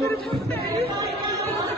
gonna do today.